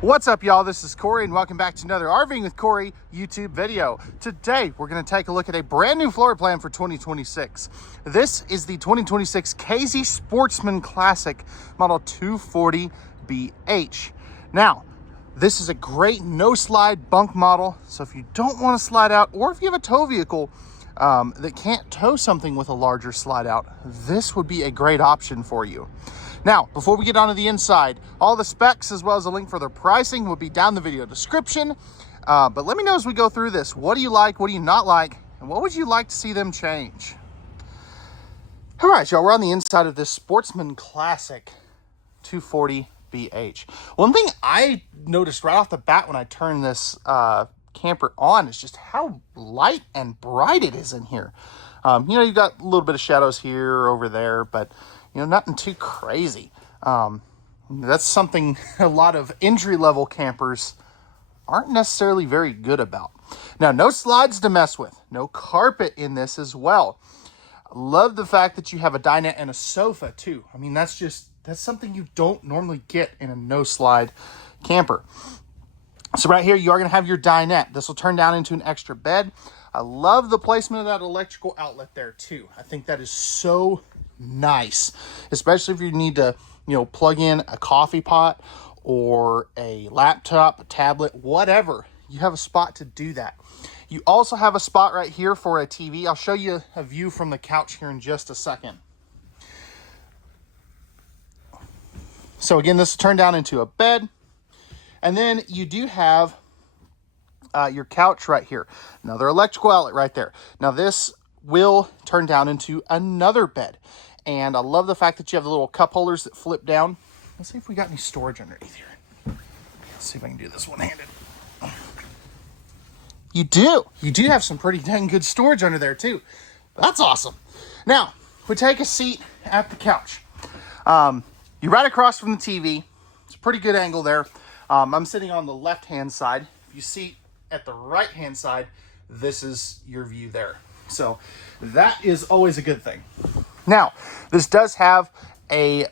What's up, y'all? This is Corey, and welcome back to another RVing with Corey YouTube video. Today, we're going to take a look at a brand new floor plan for 2026. This is the 2026 KZ Sportsmen Classic Model 240BH. Now, this is a great no-slide bunk model, so if you don't want to slide out, or if you have a tow vehicle that can't tow something with a larger slide out, this would be a great option for you. Now, before we get onto the inside, all the specs as well as a link for their pricing will be down in the video description. But let me know as we go through this. What do you like? What do you not like? And what would you like to see them change? All right, y'all, we're on the inside of this Sportsman Classic 240BH. One thing I noticed right off the bat when I turned this camper on is just how light and bright it is in here. You've got a little bit of shadows here, over there, but nothing too crazy. That's something a lot of entry-level campers aren't necessarily very good about. Now, no slides to mess with. No carpet in this as well. I love the fact that you have a dinette and a sofa, too. I mean, that's something you don't normally get in a no-slide camper. So right here, you are going to have your dinette. This will turn down into an extra bed. I love the placement of that electrical outlet there, too. I think that is so nice, especially if you need to plug in a coffee pot or a laptop, a tablet, whatever. You have a spot to do that. You also have a spot right here for a TV. I'll show you a view from the couch here in just a second. So again, this will turn down into a bed, and then you do have your couch right here. Another electrical outlet right there. Now this will turn down into another bed. And I love the fact that you have the little cup holders that flip down. Let's see if we got any storage underneath here. Let's see if I can do this one-handed. You do. You do have some pretty dang good storage under there, too. That's awesome. Now, we take a seat at the couch. You're right across from the TV. It's a pretty good angle there. I'm sitting on the left-hand side. If you see at the right-hand side, this is your view there. So that is always a good thing. Now, this does have a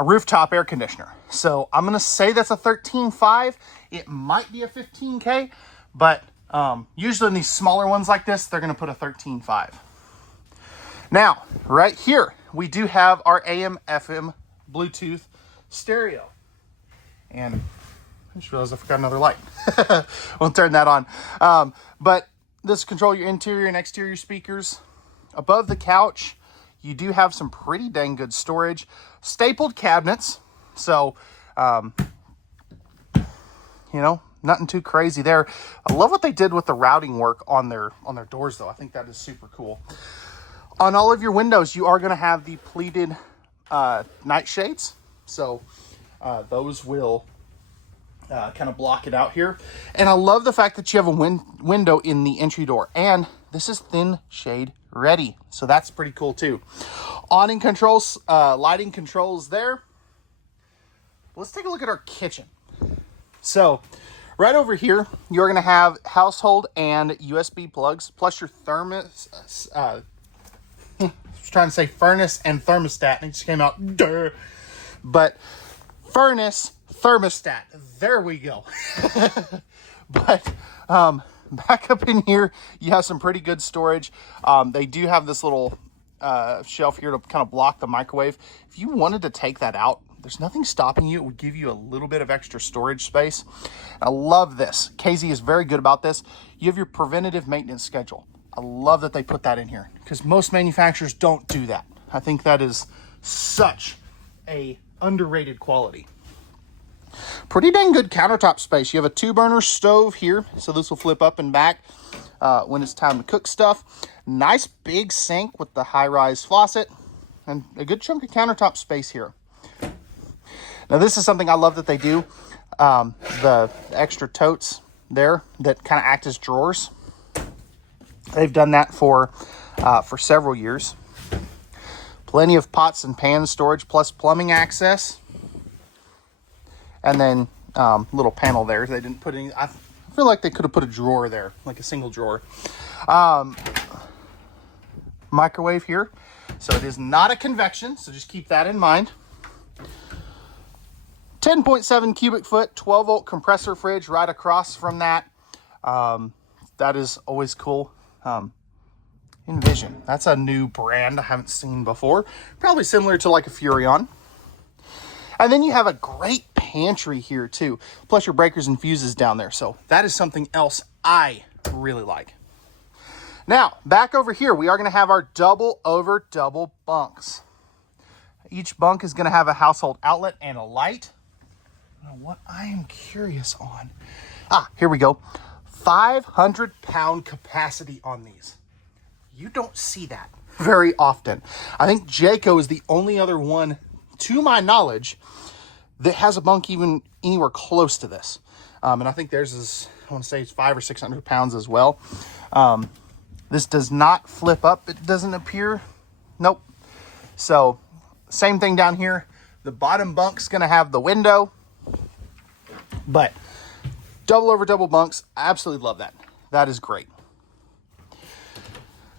rooftop air conditioner. So I'm going to say that's a 13.5. It might be a 15K, but usually in these smaller ones like this, they're going to put a 13.5. Now, right here, we do have our AM, FM, Bluetooth stereo. And I just realized I forgot another light. We'll turn that on. But this control your interior and exterior speakers. Above the couch, you do have some pretty dang good storage. Stapled cabinets. So, nothing too crazy there. I love what they did with the routing work on their doors, though. I think that is super cool. On all of your windows, you are going to have the pleated night shades. So, those will kind of block it out here. And I love the fact that you have a window in the entry door. And this is thin shade ready. So that's pretty cool too. Awning controls, lighting controls there. Let's take a look at our kitchen. So right over here, you're going to have household and USB plugs, plus your thermos, I was trying to say furnace and thermostat, and it just came out, duh. But furnace, thermostat, there we go. But back up in here, you have some pretty good storage. They do have this little shelf here to kind of block the microwave. If you wanted to take that out, there's nothing stopping you. It would give you a little bit of extra storage space. I love this. KZ is very good about this. You have your preventative maintenance schedule. I love that they put that in here because most manufacturers don't do that. I think that is such a underrated quality. Pretty dang good countertop space. You have a 2-burner stove here, so this will flip up and back when it's time to cook stuff. Nice big sink with the high-rise faucet, and a good chunk of countertop space here. Now, this is something I love that they do. The extra totes there that kind of act as drawers. They've done that for several years. Plenty of pots and pans storage, plus plumbing access. And then little panel there. They didn't put any. I feel like they could have put a drawer there, like a single drawer. Microwave here. So it is not a convection, so just keep that in mind. 10.7 cubic foot, 12 volt compressor fridge right across from that. That is always cool. Envision, that's a new brand I haven't seen before. Probably similar to like a Furrion. And then you have a great pantry here too. Plus your breakers and fuses down there. So that is something else I really like. Now, back over here, we are going to have our double over double bunks. Each bunk is going to have a household outlet and a light. Now, what I am curious on. Here we go. 500-pound capacity on these. You don't see that very often. I think Jayco is the only other one, to my knowledge, that has a bunk even anywhere close to this. And I think theirs is, I want to say it's 500 or 600 pounds as well. This does not flip up, it doesn't appear. Nope. So, same thing down here. The bottom bunk's going to have the window. But, double over double bunks, I absolutely love that. That is great.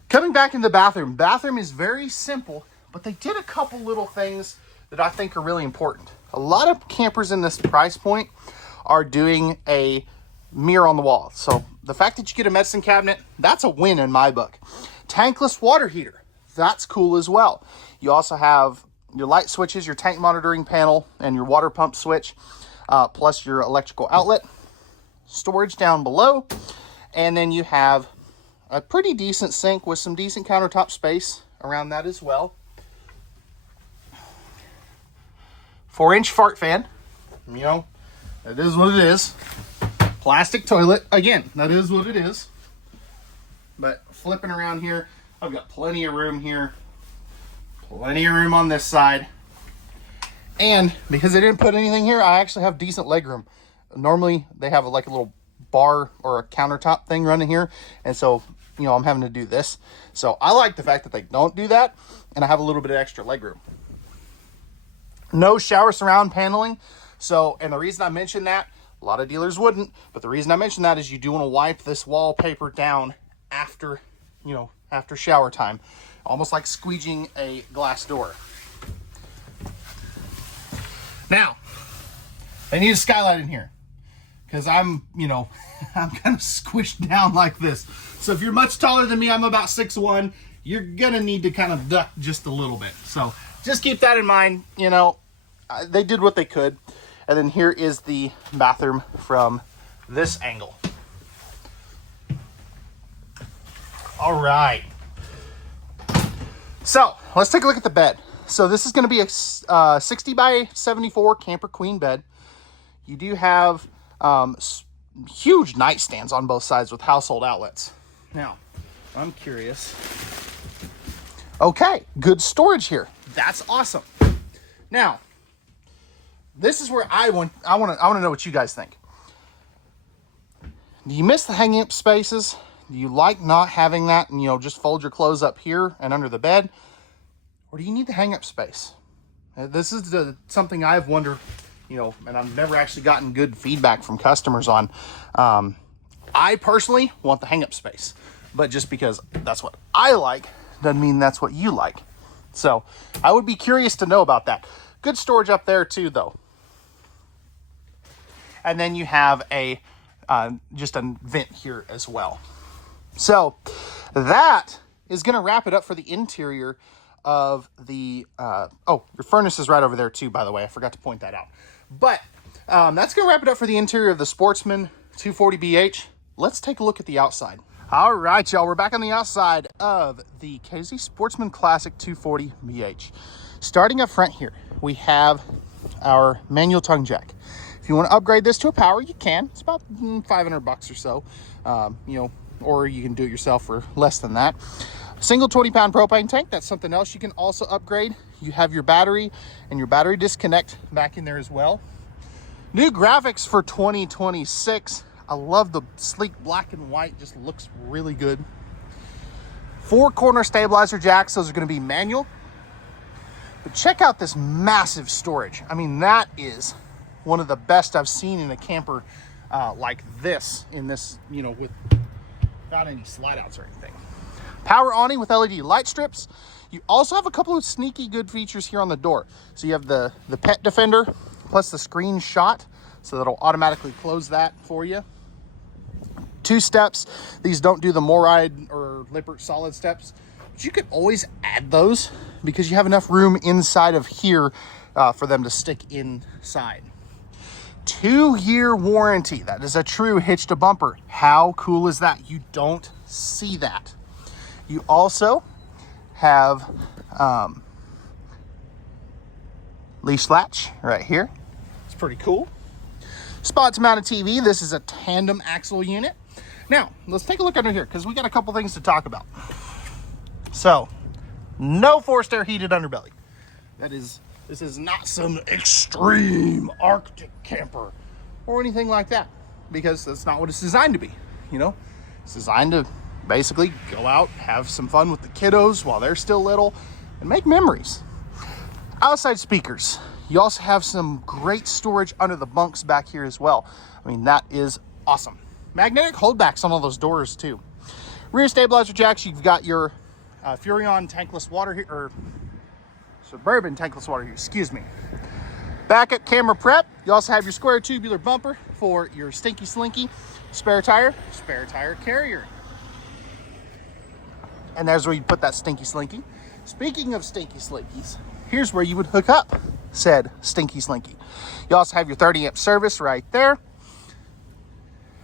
Coming back in the bathroom. Bathroom is very simple, but they did a couple little things that I think are really important. A lot of campers in this price point are doing a mirror on the wall. So the fact that you get a medicine cabinet, that's a win in my book. Tankless water heater, that's cool as well. You also have your light switches, your tank monitoring panel, and your water pump switch, plus your electrical outlet. Storage down below. And then you have a pretty decent sink with some decent countertop space around that as well. 4-inch fart fan. You know, that is what it is. Plastic toilet. Again, that is what it is. But flipping around here, I've got plenty of room here. Plenty of room on this side. And because they didn't put anything here, I actually have decent leg room. Normally, they have like a little bar or a countertop thing running here. And so, you know, I'm having to do this. So I like the fact that they don't do that. And I have a little bit of extra leg room. No shower surround paneling. So, and the reason I mention that, a lot of dealers wouldn't, but the reason I mention that is you do want to wipe this wallpaper down after, you know, after shower time. Almost like squeegeeing a glass door. Now, they need a skylight in here. Because I'm, you know, I'm kind of squished down like this. So if you're much taller than me, I'm about 6'1", you're going to need to kind of duck just a little bit. So just keep that in mind. You know, they did what they could. And then here is the bathroom from this angle. All right. So let's take a look at the bed. So this is going to be a 60 by 74 camper queen bed. You do have huge nightstands on both sides with household outlets. Now, I'm curious. Okay, good storage here. That's awesome. Now, this is where I want to know what you guys think. Do you miss the hanging up spaces? Do you like not having that and, you know, just fold your clothes up here and under the bed? Or do you need the hang up space? This is something I've wondered, you know, and I've never actually gotten good feedback from customers on. I personally want the hang up space, but just because that's what I like doesn't mean that's what you like. So I would be curious to know about that. Good storage up there too, though. And then you have a just a vent here as well. So that is going to wrap it up for the interior of the, oh, your furnace is right over there too, by the way. I forgot to point that out. But that's going to wrap it up for the interior of the Sportsman 240BH. Let's take a look at the outside. All right, y'all, we're back on the outside of the KZ Sportsman Classic 240BH. Starting up front here, we have our manual tongue jack. If you want to upgrade this to a power, you can. It's about $500 or so, you know, or you can do it yourself for less than that. Single 20-pound propane tank, that's something else you can also upgrade. You have your battery and your battery disconnect back in there as well. New graphics for 2026. I love the sleek black and white, just looks really good. 4-corner stabilizer jacks, those are going to be manual. But check out this massive storage. I mean, that is one of the best I've seen in a camper like this, in this, you know, without any slide outs or anything. Power awning with LED light strips. You also have a couple of sneaky good features here on the door. So you have the pet defender, plus the screenshot, so that'll automatically close that for you. 2 steps. These don't do the Moride or Lippert solid steps, but you could always add those because you have enough room inside of here for them to stick inside. 2-year warranty. That is a true hitch to bumper. How cool is that? You don't see that. You also have leash latch right here. It's pretty cool. Spots mounted TV. This is a tandem axle unit. Now, let's take a look under here because we got a couple things to talk about. So, no forced air heated underbelly. This is not some extreme Arctic camper or anything like that, because that's not what it's designed to be. You know, it's designed to basically go out, have some fun with the kiddos while they're still little, and make memories. Outside speakers. You also have some great storage under the bunks back here as well. I mean, that is awesome. Magnetic holdbacks on all those doors too. Rear stabilizer jacks. You've got your Furrion tankless water here, or Suburban tankless water here, excuse me. Backup camera prep. You also have your square tubular bumper for your Stinky Slinky. Spare tire carrier. And there's where you put that Stinky Slinky. Speaking of Stinky Slinkies, here's where you would hook up said Stinky Slinky. You also have your 30 amp service right there.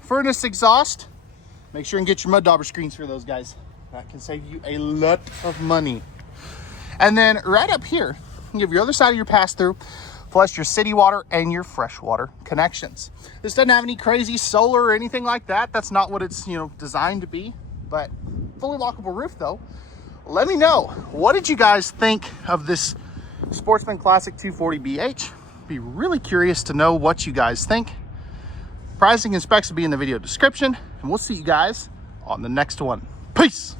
Furnace exhaust. Make sure and get your mud dauber screens for those guys. That can save you a lot of money. And then right up here, you have your other side of your pass-through, plus your city water and your freshwater connections. This doesn't have any crazy solar or anything like that. That's not what it's, designed to be. But fully lockable roof though. Let me know, what did you guys think of this Sportsman Classic 240BH? Be really curious to know what you guys think. Pricing and specs will be in the video description, and we'll see you guys on the next one. Peace.